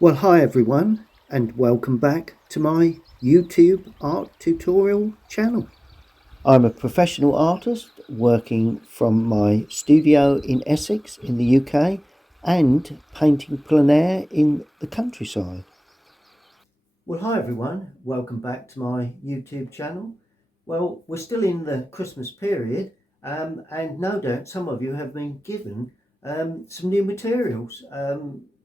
Well, hi everyone, and welcome back to my YouTube art tutorial channel. I'm a professional artist working from my studio in Essex in the UK and painting plein air in the countryside. Well, hi everyone, welcome back to my YouTube channel. Well, we're still in the Christmas period, and no doubt some of you have been given some new materials,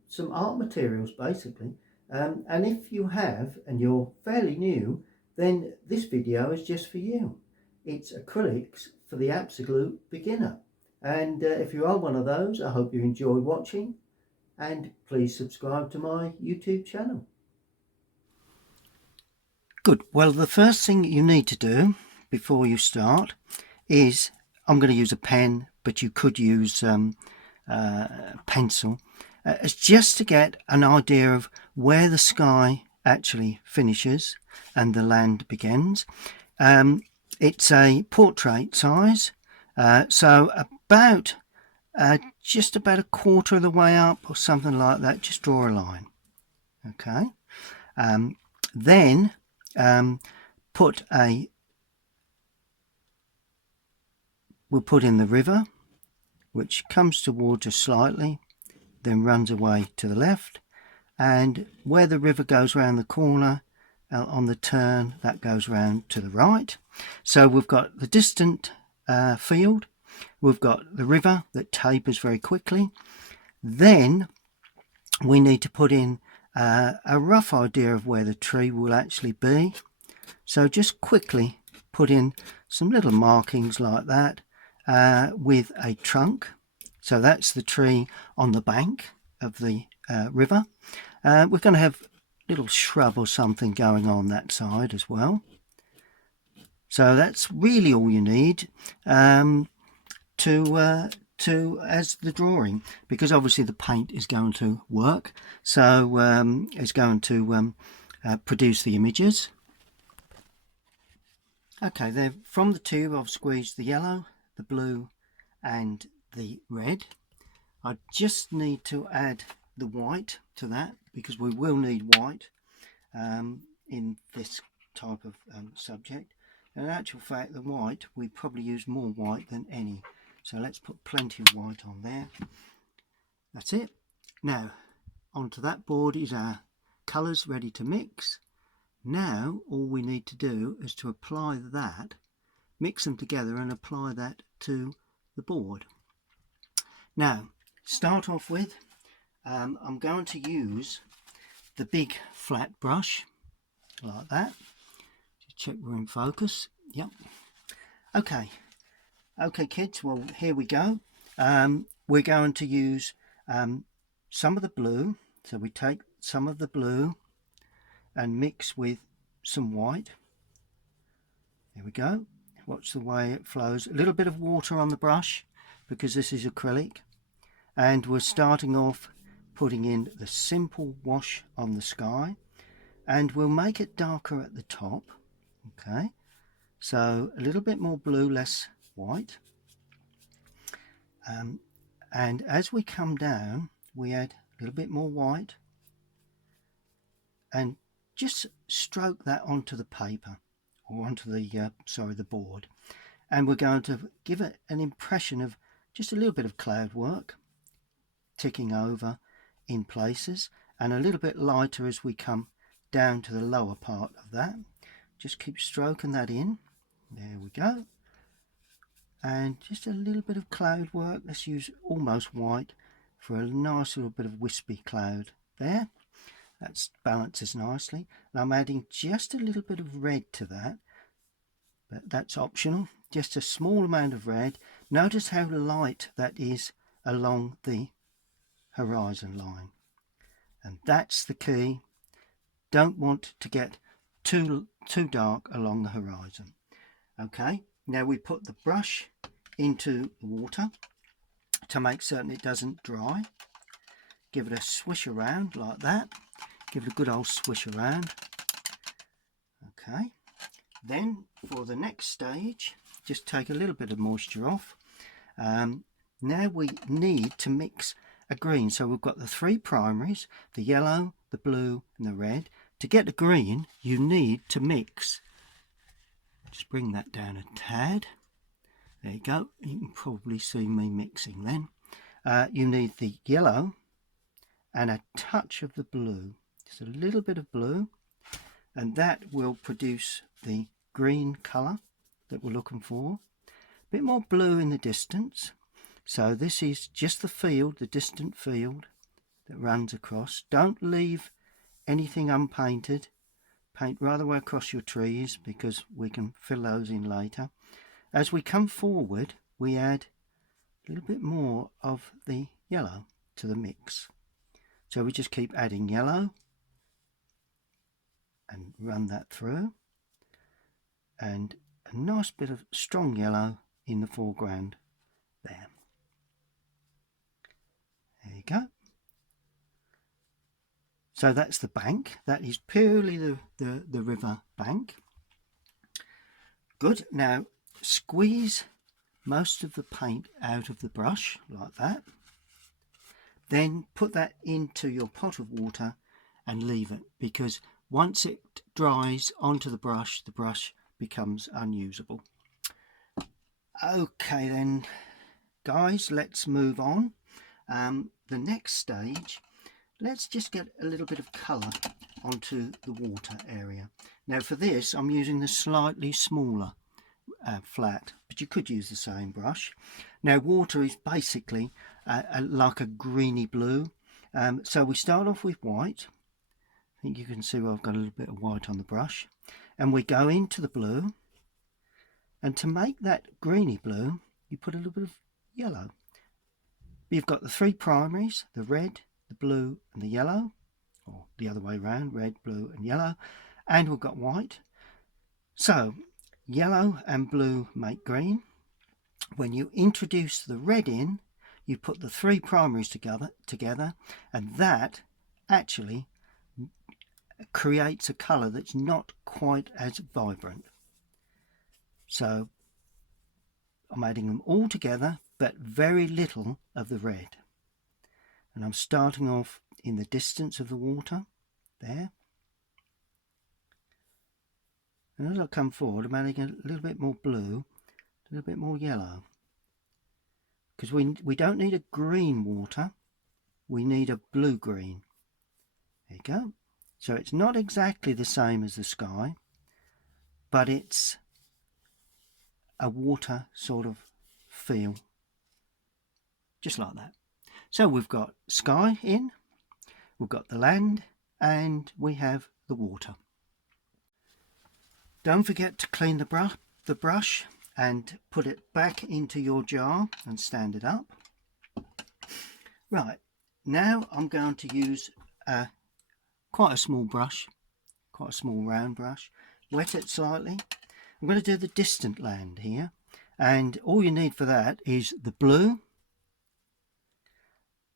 some art materials basically. And if you have and you're fairly new, then this video is just for you. It's acrylics for the absolute beginner. And if you are one of those, I hope you enjoy watching, and please subscribe to my YouTube channel. Good. Well, the first thing you need to do before you start is, I'm going to use a pen, but you could use pencil. It's just to get an idea of where the sky actually finishes and the land begins. It's a portrait size, so about just about a quarter of the way up or something like that. Just draw a line. Okay. Then we'll put in the river, which comes towards us slightly, then runs away to the left, and where the river goes round the corner on the turn, that goes round to the right. So we've got the distant field, we've got the river that tapers very quickly. Then we need to put in a rough idea of where the tree will actually be. So just quickly put in some little markings like that with a trunk. So that's the tree on the bank of the river. We're going to have a little shrub or something going on that side as well. So that's really all you need as the drawing, because obviously the paint is going to work. So it's going to produce the images. Okay, then from the tube I've squeezed the yellow, the blue and the red. I just need to add the white to that, because we will need white in this type of subject. In actual fact, the white, we probably use more white than any. So let's put plenty of white on there. That's it. Now, onto that board is our colours ready to mix. Now all we need to do is to apply that, mix them together and apply that to the board. Now start off with, I'm going to use the big flat brush like that. Just check we're in focus. Yep. Okay kids, well here we go. We're going to use some of the blue, so we take some of the blue and mix with some white. There we go. Watch the way it flows. A little bit of water on the brush because this is acrylic, and we're starting off putting in the simple wash on the sky, and we'll make it darker at the top. Okay, so a little bit more blue, less white, and as we come down we add a little bit more white and just stroke that onto the paper, or onto the the board, and we're going to give it an impression of just a little bit of cloud work ticking over in places, and a little bit lighter as we come down to the lower part of that. Just keep stroking that in. There we go. And just a little bit of cloud work. Let's use almost white for a nice little bit of wispy cloud there. That balances nicely. And I'm adding just a little bit of red to that, but that's optional. Just a small amount of red. Notice how light that is along the horizon line, and that's the key. Don't want to get too dark along the horizon. Okay, now we put the brush into the water to make certain it doesn't dry. Give it a swish around like that. Give it a good old swish around. Okay, then for the next stage, just take a little bit of moisture off. Now we need to mix a green. So we've got the three primaries, the yellow, the blue and the red. To get the green, you need to mix. Just bring that down a tad. There you go. You can probably see me mixing then. You need the yellow and a touch of the blue. Just a little bit of blue, and that will produce the green colour that we're looking for. A bit more blue in the distance. So this is just the field, the distant field that runs across. Don't leave anything unpainted. Paint right the way across your trees because we can fill those in later. As we come forward, we add a little bit more of the yellow to the mix. So we just keep adding yellow and run that through, and a nice bit of strong yellow in the foreground there. There you go. So that's the bank. That is purely the river bank. Good. Now squeeze most of the paint out of the brush like that. Then put that into your pot of water and leave it, because once it dries onto the brush becomes unusable. Okay then guys, let's move on. The next stage, let's just get a little bit of colour onto the water area. Now for this I'm using the slightly smaller flat, but you could use the same brush. Now water is basically like a greeny blue, so we start off with white. I think you can see where I've got a little bit of white on the brush, and we go into the blue, and to make that greeny blue you put a little bit of yellow. You've got the three primaries, the red, the blue and the yellow, or the other way around, red, blue and yellow, and we've got white. So yellow and blue make green. When you introduce the red in, you put the three primaries together, and that actually creates a colour that's not quite as vibrant. So I'm adding them all together, but very little of the red. And I'm starting off in the distance of the water there. And as I come forward, I'm adding a little bit more blue, a little bit more yellow. Because we don't need a green water, we need a blue-green. There you go. So it's not exactly the same as the sky, but it's a water sort of feel, just like that. So we've got sky in, we've got the land, and we have the water. Don't forget to clean the brush and put it back into your jar and stand it up. Right, now I'm going to use quite a small brush, quite a small round brush, wet it slightly. I'm going to do the distant land here, and all you need for that is the blue,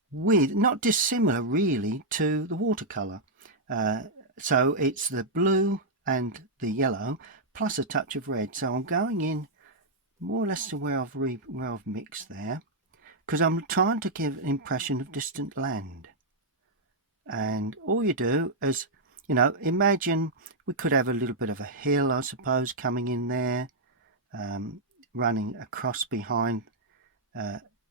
with not dissimilar really to the watercolour. So it's the blue and the yellow plus a touch of red. So I'm going in more or less to where I've mixed there, because I'm trying to give an impression of distant land. And all you do is, you know, imagine we could have a little bit of a hill, I suppose, coming in there, running across behind,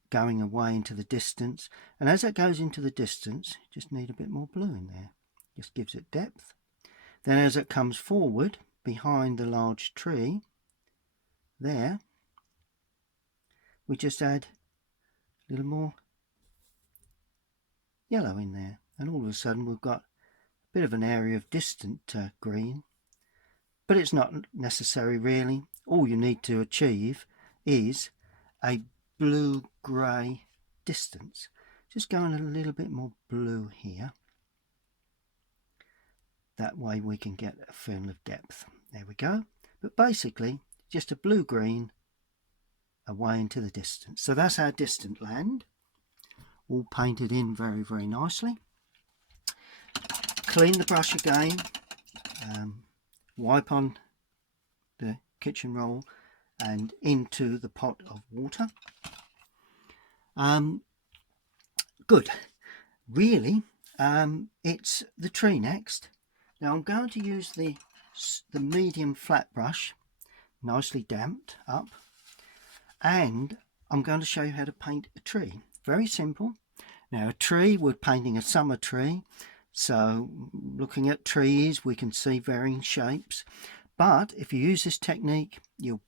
going away into the distance. And as it goes into the distance, you just need a bit more blue in there. Just gives it depth. Then as it comes forward behind the large tree there, we just add a little more yellow in there, and all of a sudden we've got a bit of an area of distant green. But it's not necessary really. All you need to achieve is a blue-grey distance. Just going a little bit more blue here. That way we can get a feel of depth. There we go. But basically just a blue-green away into the distance. So that's our distant land, all painted in very, very nicely. Clean the brush again, wipe on the kitchen roll and into the pot of water. Good. Really, it's the tree next. Now I'm going to use the medium flat brush, nicely damped up, and I'm going to show you how to paint a tree. Very simple. Now a tree, we're painting a summer tree, so looking at trees we can see varying shapes, but if you use this technique you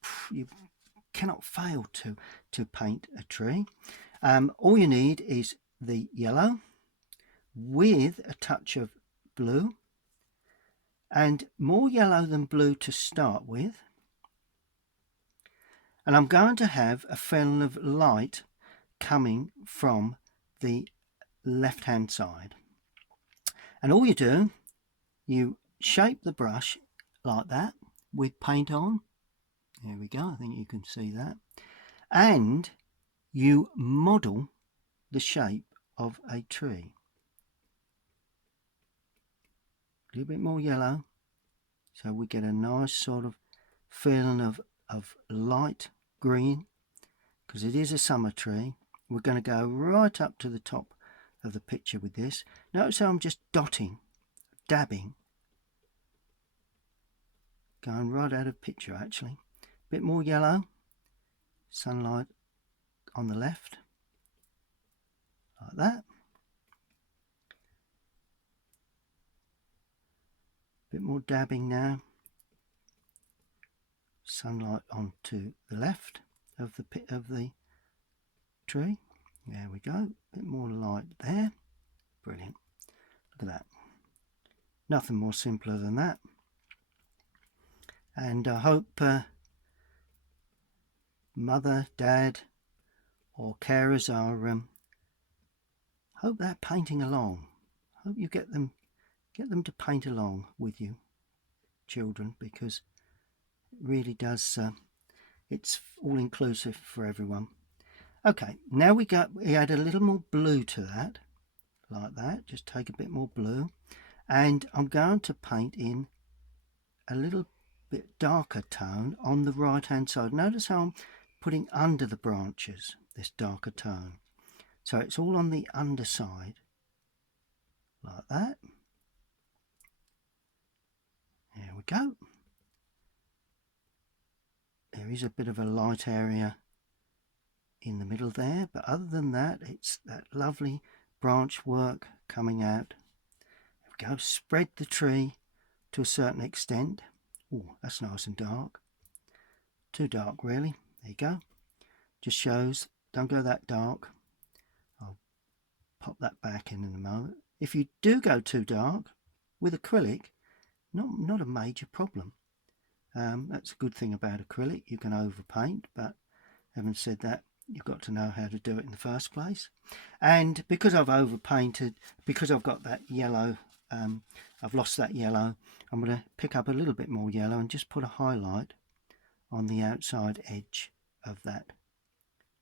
cannot fail to paint a tree. All you need is the yellow with a touch of blue, and more yellow than blue to start with, and I'm going to have a film of light coming from the left hand side. And all you do, you shape the brush like that with paint on. There we go, I think you can see that. And you model the shape of a tree. A little bit more yellow, so we get a nice sort of feeling of light green, because it is a summer tree. We're going to go right up to the top of the picture with this. Notice how I'm just dotting, dabbing, going right out of picture actually. A bit more yellow, sunlight on the left, like that. A bit more dabbing now, sunlight onto the left of the tree. There we go, a bit more light there. Brilliant. Look at that. Nothing more simpler than that. And I hope mother, dad or carers are hope they're painting along. Hope you get them to paint along with you children, because it really does it's all inclusive for everyone. Okay, now we add a little more blue to that, like that. Just take a bit more blue, and I'm going to paint in a little bit darker tone on the right hand side. Notice how I'm putting under the branches this darker tone, so it's all on the underside, like that. There we go. There is a bit of a light area in the middle there, but other than that, it's that lovely branch work coming out. There we go. Spread the tree to a certain extent. Oh, that's nice and dark. Too dark really. There you go. Just shows, don't go that dark. I'll pop that back in a moment. If you do go too dark with acrylic, not a major problem. That's a good thing about acrylic. You can overpaint, but having said that, you've got to know how to do it in the first place. And because I've overpainted, because I've got that yellow, I've lost that yellow, I'm going to pick up a little bit more yellow and just put a highlight on the outside edge of that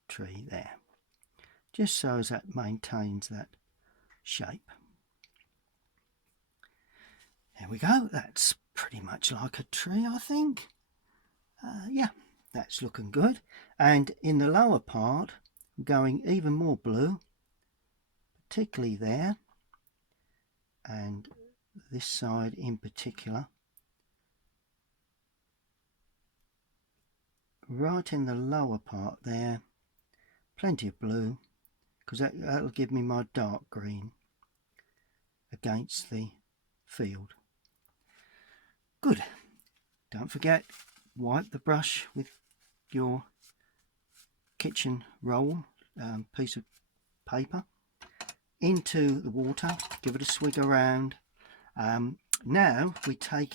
tree there, just so as that maintains that shape. There we go. That's pretty much like a tree, I think. Yeah, that's looking good. And in the lower part, I'm going even more blue, particularly there, and this side in particular. Right in the lower part there, plenty of blue, because that'll give me my dark green against the field. Good. Don't forget, wipe the brush with your kitchen roll, piece of paper, into the water, give it a swig around. Now we take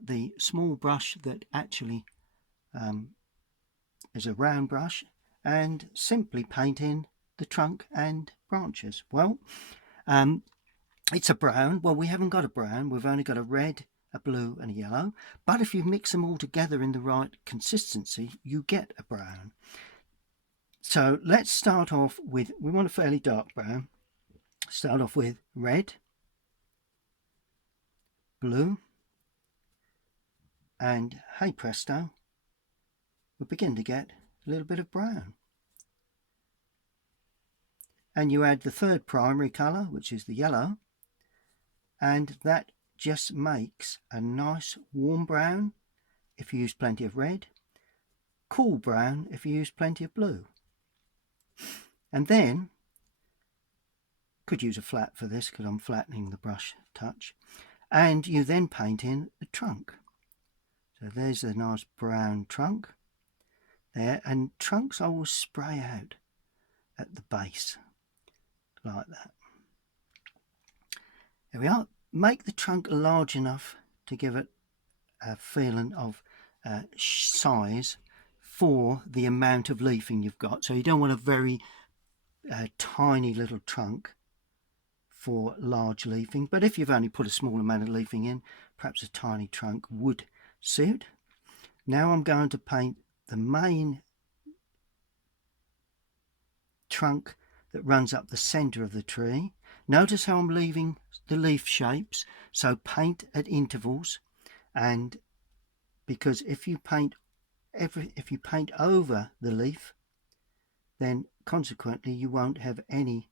the small brush that actually is a round brush, and simply paint in the trunk and branches. Well, it's a brown. Well, we haven't got a brown, we've only got a red, a blue and a yellow, but if you mix them all together in the right consistency, you get a brown. So let's start off with, we want a fairly dark brown. Start off with red, blue, and hey presto, we begin to get a little bit of brown. and you add the third primary colour, which is the yellow, and that just makes a nice warm brown if you use plenty of red, cool brown if you use plenty of blue. And then, could use a flat for this because I'm flattening the brush touch, and you then paint in the trunk. So there's a nice brown trunk there, and trunks I will spray out at the base like that. There we are. Make the trunk large enough to give it a feeling of size for the amount of leafing you've got. So you don't want a very tiny little trunk for large leafing, but if you've only put a small amount of leafing in, perhaps a tiny trunk would suit. Now I'm going to paint the main trunk that runs up the center of the tree. Notice how I'm leaving the leaf shapes, so paint at intervals, and because if you paint over the leaf, then consequently you won't have any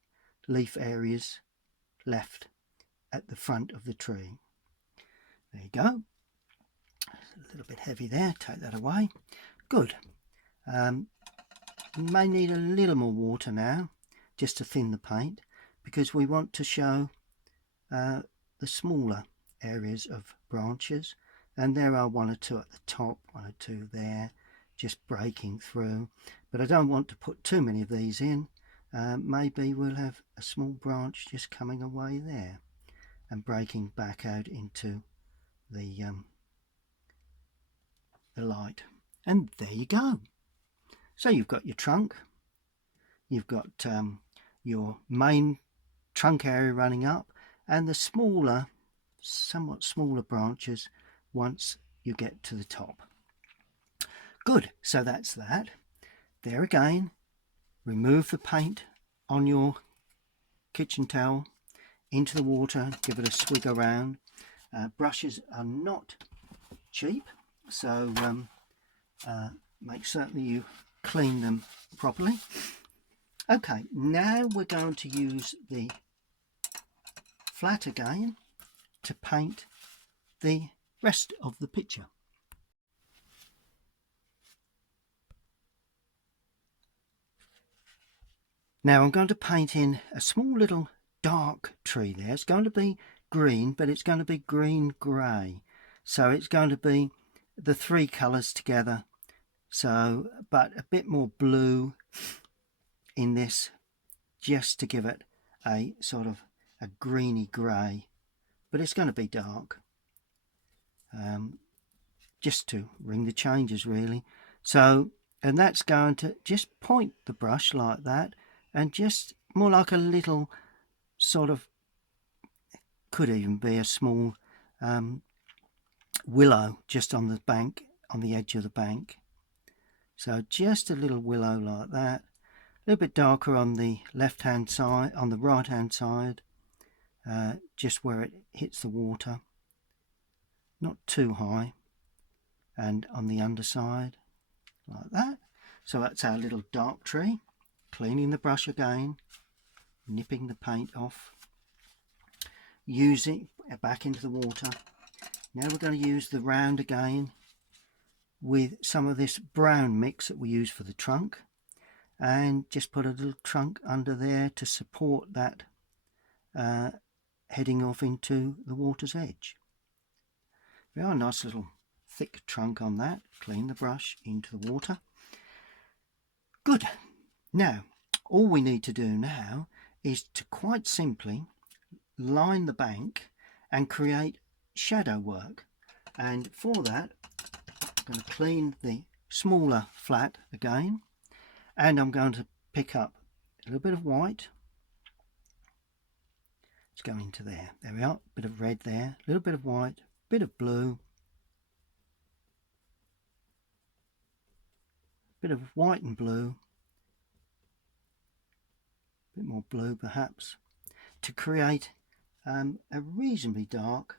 leaf areas left at the front of the tree. There you go. A little bit heavy there, take that away. Good. You may need a little more water now just to thin the paint, because we want to show the smaller areas of branches, and there are one or two at the top, one or two there just breaking through, but I don't want to put too many of these in. Maybe we'll have a small branch just coming away there and breaking back out into the light, and there you go. So you've got your trunk, you've got your main trunk area running up, and the smaller, somewhat smaller branches once you get to the top. Good, so that's that. There again, remove the paint on your kitchen towel into the water, give it a swig around. Brushes are not cheap, so make certain you clean them properly. Okay, now we're going to use the flat again to paint the rest of the picture. Now I'm going to paint in a small little dark tree there. It's going to be green, but it's going to be green grey. So it's going to be the three colours together. So, but a bit more blue in this, just to give it a sort of a greeny grey, but it's going to be dark. Just to ring the changes really. So, and that's going to just point the brush like that, and just more like a little sort of, could even be a small willow just on the bank, on the edge of the bank. So just a little willow like that. A little bit darker on the left hand side, on the right hand side, just where it hits the water, not too high, and on the underside like that. So that's our little dark tree. Cleaning the brush again, nipping the paint off, using it back into the water. Now we're going to use the round again with some of this brown mix that we use for the trunk, and just put a little trunk under there to support that heading off into the water's edge. Very nice little thick trunk on that. Clean the brush into the water. Good. Now all we need to do now is to quite simply line the bank and create shadow work, and for that I'm going to clean the smaller flat again, and I'm going to pick up a little bit of white. Let's go into there. There we are. Bit of red there, a little bit of white, bit of blue, bit of white and blue, a bit more blue perhaps, to create a reasonably dark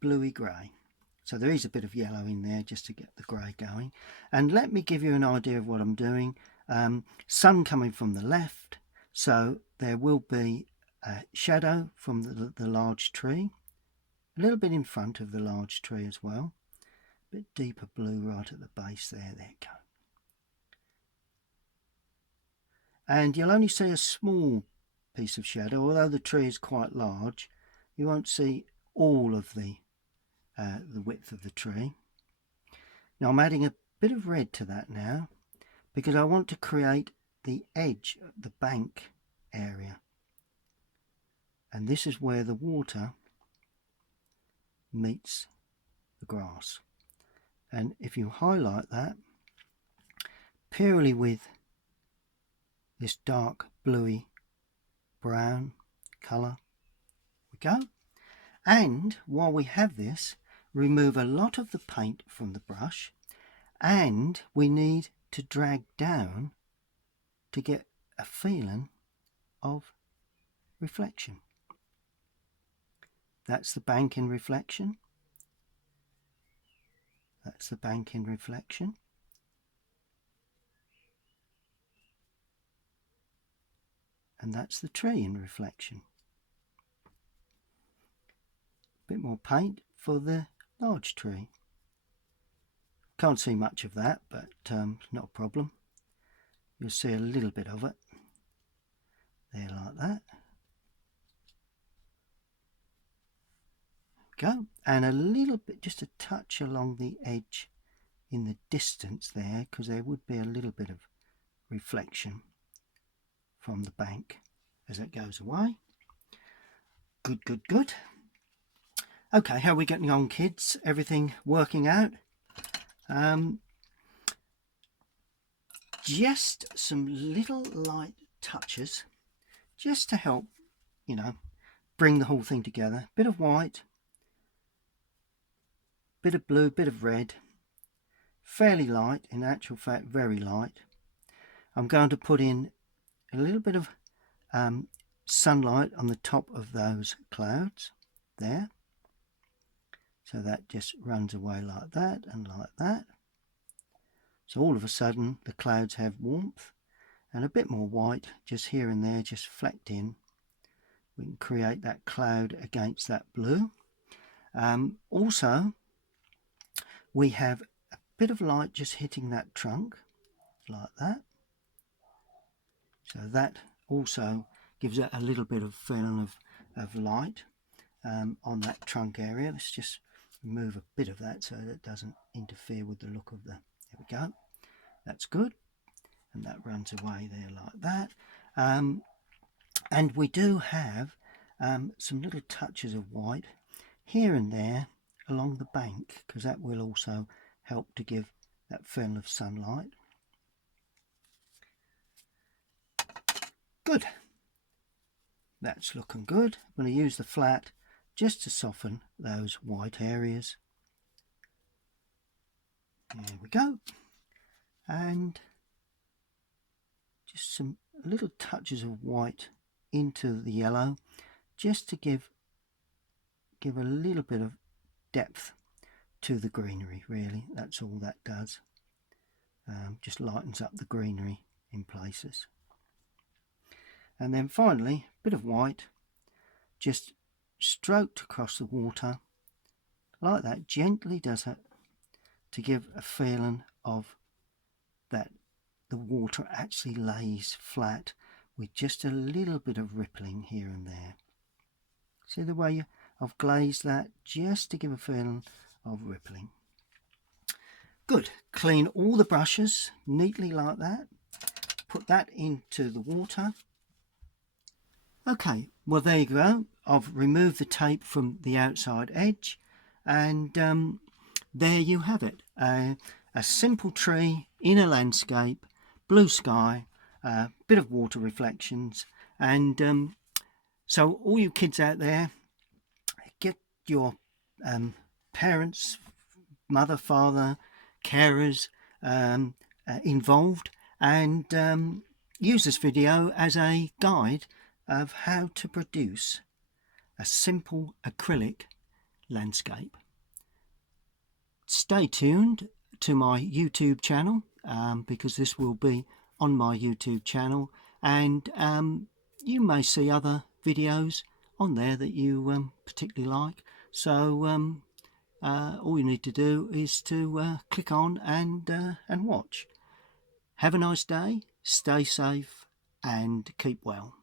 bluey grey. So there is a bit of yellow in there just to get the grey going. And let me give you an idea of what I'm doing. Sun coming from the left, So there will be a shadow from the large tree, a little bit in front of the large tree as well, a bit deeper blue right at the base there. There you go. And you'll only see a small piece of shadow, although the tree is quite large. You won't see all of the width of the tree. Now I'm adding a bit of red to that now because I want to create the edge, the bank area, and this is where the water meets the grass. And if you highlight that purely with this dark bluey brown colour, we go. And while we have this, remove a lot of the paint from the brush, and we need to drag down to get a feeling of reflection. That's the bank in reflection. That's the bank in reflection. And that's the tree in reflection. A bit more paint for the large tree. Can't see much of that, but not a problem. You'll see a little bit of it there, like that. Go. And a little bit, just a touch along the edge in the distance there, because there would be a little bit of reflection from the bank as it goes away. Good, good, good. Okay, how are we getting on, kids? Everything working out? Just some little light touches just to help, you know, bring the whole thing together. Bit of white, bit of blue, bit of red, fairly light, in actual fact very light. I'm going to put in a little bit of sunlight on the top of those clouds there, so that just runs away like that and like that. So all of a sudden the clouds have warmth, and a bit more white just here and there, just flecked in. We can create that cloud against that blue. Also we have a bit of light just hitting that trunk like that, so that also gives it a little bit of feeling of light on that trunk area. Let's just remove a bit of that so that it doesn't interfere with the look of the, there we go, that's good, and that runs away there like that. And we do have some little touches of white here and there along the bank, because that will also help to give that feeling of sunlight. Good, that's looking good. I'm going to use the flat just to soften those white areas. There we go. And just some little touches of white into the yellow, just to give a little bit of depth to the greenery. Really, that's all that does. Just lightens up the greenery in places. And then finally, a bit of white just stroked across the water like that, gently does it, to give a feeling of that the water actually lays flat with just a little bit of rippling here and there. See the way I've glazed that, just to give a feeling of rippling. Good. Clean all the brushes neatly like that. Put that into the water. Okay, well there you go. I've removed the tape from the outside edge, and there you have it. A simple tree in a landscape, blue sky, bit of water reflections, and so all you kids out there, get your parents, mother, father, carers involved, and use this video as a guide of how to produce a simple acrylic landscape. Stay tuned to my YouTube channel, because this will be on my YouTube channel, and you may see other videos on there that you particularly like. So all you need to do is to click on and watch. Have a nice day, stay safe and keep well.